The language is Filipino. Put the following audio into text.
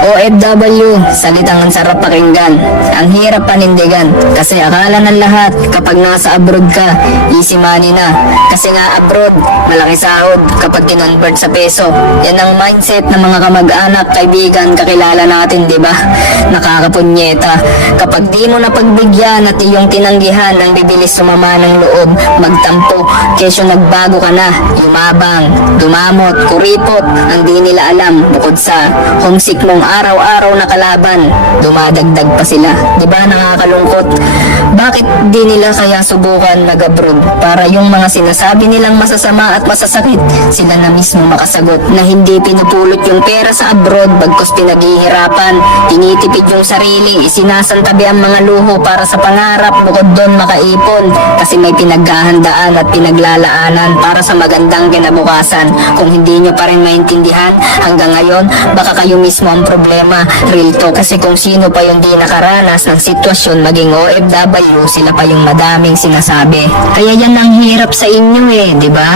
OFW, salitang ang sarap pakinggan, ang hirap panindigan. Kasi akala ng lahat, kapag nasa abroad ka, easy money na. Kasi nga abroad, malaki sahod kapag kinonvert sa peso. Yan ang mindset ng mga kamag-anak, kaibigan, kakilala natin, di ba? Nakakapunyeta. Kapag di mo napagbigyan at iyong tinanggihan, ang bibilis sumama ng loob, magtampo, kesyo nagbago ka na, yumabang, dumamot, kuripot, ang di nila alam, bukod sa homesick mong araw-araw na kalaban, dumadagdag pa sila. Di ba nakakalungkot? Bakit di nila kaya subukan mag-abroad para yung mga sinasabi nilang masasama at masasakit, sila na mismo makasagot na hindi pinupulot yung pera sa abroad bagkus pinaghihirapan, tinitipid yung sarili, isinasantabi ang mga luho para sa pangarap, bukod doon makaipon kasi may pinaghahandaan at pinaglalaanan para sa magandang kinabukasan. Kung hindi nyo pa rin maintindihan hanggang ngayon, baka kayo mismo ang problema. Real talk, kasi kung sino pa yung di nakaranas ng sitwasyon maging OFW, sila pa yung madaming sinasabi. Kaya yan ang hirap sa inyo di ba?